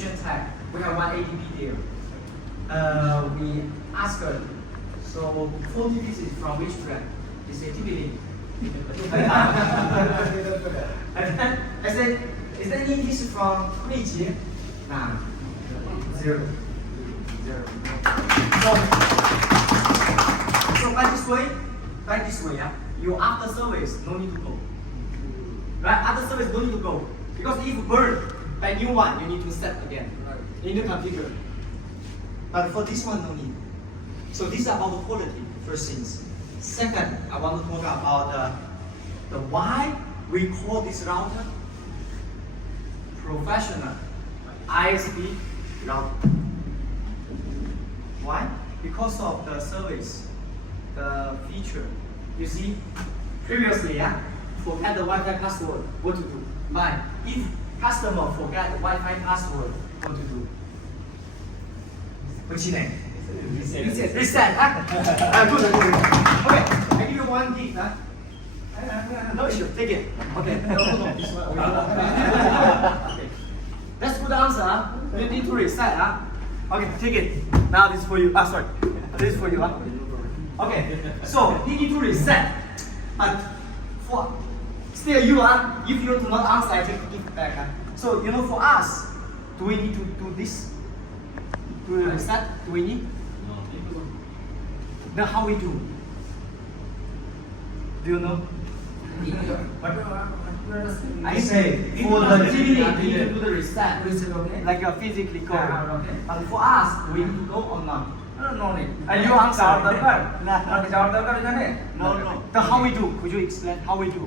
tag. We have one ADP there. We ask her, so 40 pieces from which brand? They say TBD. And then I said, is there any piece from Huijie? Nah, zero. So by this way, yeah, you after service no need to go. Right? After service no need to go. Because if burn by new one, you need to set again. You need to configure. But for this one, no need. So this is about the quality, first things. Second, I want to talk about the why we call this router professional ISP router. Why? Because of the service, the feature. You see, previously, yeah, forget the Wi-Fi password, what to do? But if customer forget the Wi-Fi password, what to do? What's your name? Reset. Good. Okay, I give you 1 gig. No issue. Take it. Okay. No. This one. Okay. Let's put the answer. You need to reset. Okay, take it. Now this is for you. Sorry. This is for you. Okay. So you need to reset. But for still you if you do not answer, I take it back. So for us, do we need to do this? To reset? Do we need? Then how we do? Do you know? I say for the TV, you need to do the reset. Like physically go. And for us, we need to go or not? No need. And you answer. No. Then how we do? Could you explain how we do?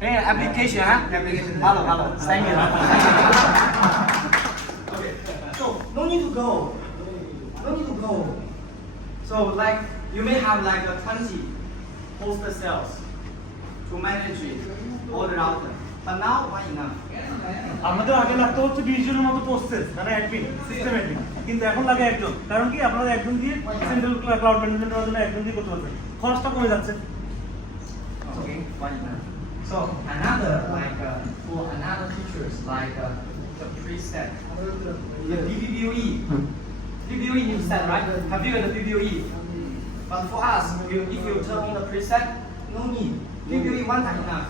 Hey, application, Hello. Thank you. Okay. So no need to go. So like you may have like 20 poster cells to manage it all the router. But now why enough? আমাদের আগে লাগতো হচ্ছে 20 জনের মতো process মানে admin system admin কিন্তু এখন লাগে একজন কারণ কি আপনারা একজন দিয়ে সেন্ট্রাল ক্লাউড ম্যানেজমেন্ট করার জন্য একজন দিয়ে করতে পারবেন খরচটা কমে যাচ্ছে Okay, why enough? So another like for another features like the preset, the PPPoE. PPPoE you set right? Configure the PPPoE. But for us, if you turn on the preset, no need. PPPoE one time enough.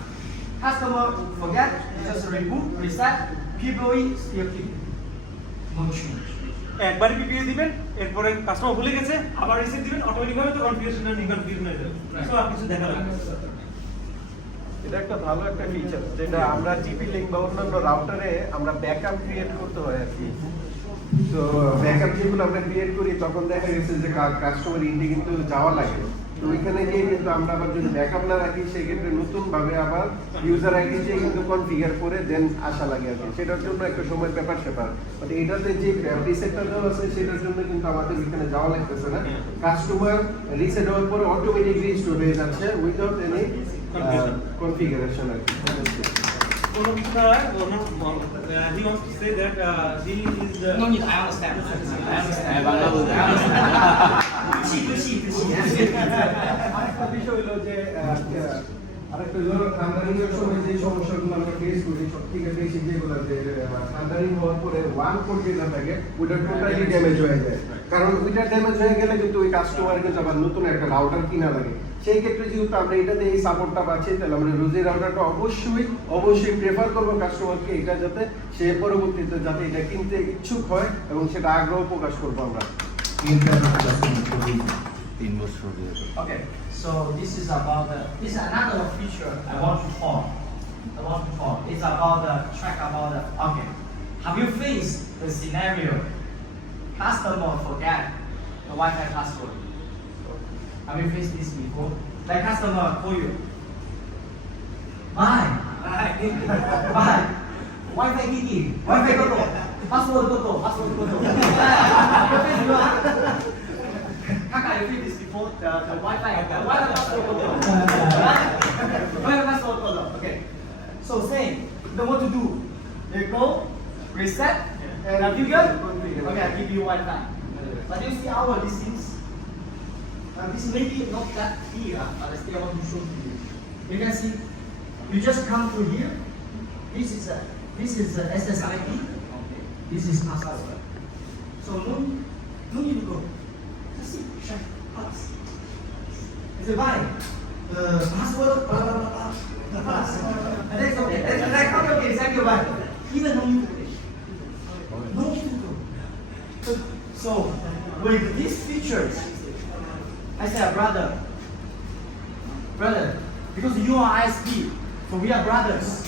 Customer forget, just reboot, reset, PPPoE still keep. No change. একবারই PPA দিবেন এরপরে customer ভুলে গেছে আবার reset দিবেন automatic ভাবে তো কনফিগারেশনটা নিকনফিগারেশন হয়ে যাবে সো আর কিছু দেখা লাগবে এটা একটা ভালো একটা ফিচার যেটা আমরা জিপি লিংক বা অন্যান্য রাউটারে আমরা ব্যাকআপ ক্রিয়েট করতে হয় আর কি তো ব্যাকআপ যেগুলো আমরা ক্রিয়েট করি তখন দেখা গেছে যে কাস্টমার ইন্ডি কিন্তু যাওয়া লাগে তো ওইখানে গিয়ে কিন্তু আমরা আবার যদি ব্যাকআপ না রাখি সেক্ষেত্রে নতুনভাবে আবার ইউজার আইডি দিয়ে কিন্তু কনফিগার করে দেন আসা লাগে আর কি সেটার জন্য একটা সময় ব্যাপার বাট এটাতে যে রিসেটটা দেওয়া আছে সেটার জন্য কিন্তু আমাদের এখানে যাওয়া লাগতেছে না কাস্টমার রিসেট হওয়ার পরে অটোমেটিক রিস্টোর হয়ে যাচ্ছে without any configuration. He wants to say that he is No need, I understand. আরেকটা বিষয় হলো যে আরেকটা হলো থান্ডারিংয়ের সময় যে সমস্যাগুলো আমরা ফেস করি সবথেকে বেশি যেগুলো যে থান্ডারিং হওয়ার পরে ওয়ান কোড যেটা থাকে ওইটা টোটালি ড্যামেজ হয়ে যায় কারণ ওইটা ড্যামেজ হয়ে গেলে কিন্তু ওই কাস্টমার কিন্তু আবার নতুন একটা রাউটার কিনা লাগে সেই ক্ষেত্রে যেহেতু আমরা এটাতে এই সাপোর্টটা পাচ্ছি তাহলে আমরা রোজি রাউটারটা অবশ্যই প্রেফার করবো কাস্টমারকে এটা যাতে সে পরবর্তীতে যাতে এটা কিনতে ইচ্ছুক হয় এবং সেটা আগ্রহ প্রকাশ করবো আমরা Okay, so this is another feature I want to talk. It's about the track about the okay. Have you faced the scenario customer forget the Wi-Fi password? Have you faced this before? The customer call you. Bye. Wi-Fi gigi. Wi-Fi goto. Password goto. Kaka, you feel this before? The Wi-Fi password goto. Wi-Fi password goto. Okay. So same. Then what to do? You go, reset, configure. Okay, I give you Wi-Fi. But you see our listings. This may be not that clear, but I still want to show to you. You can see, you just come to here, This is SSID. This is password. So no need to go. Just see, check, pass. I say why? Password, blah blah blah blah. Pass. And that's okay. That's okay. Exactly right. Even no need to go. No need to go. So with these features, I said, brother, because you are ISP, so we are brothers.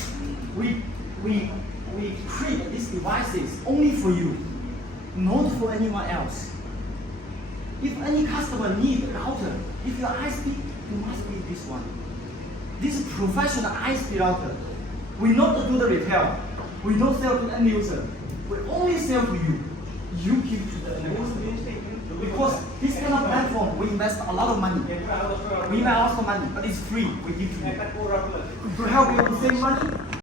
We create these devices only for you, not for anyone else. If any customer need a router, if you are ISP, you must be this one. This is professional ISP router. We not do the retail. We don't sell to end user. We only sell to you. You give to the end user. Because this kind of platform, we invest a lot of money. We invest a lot of money, but it's free. We give to you. To help you save money,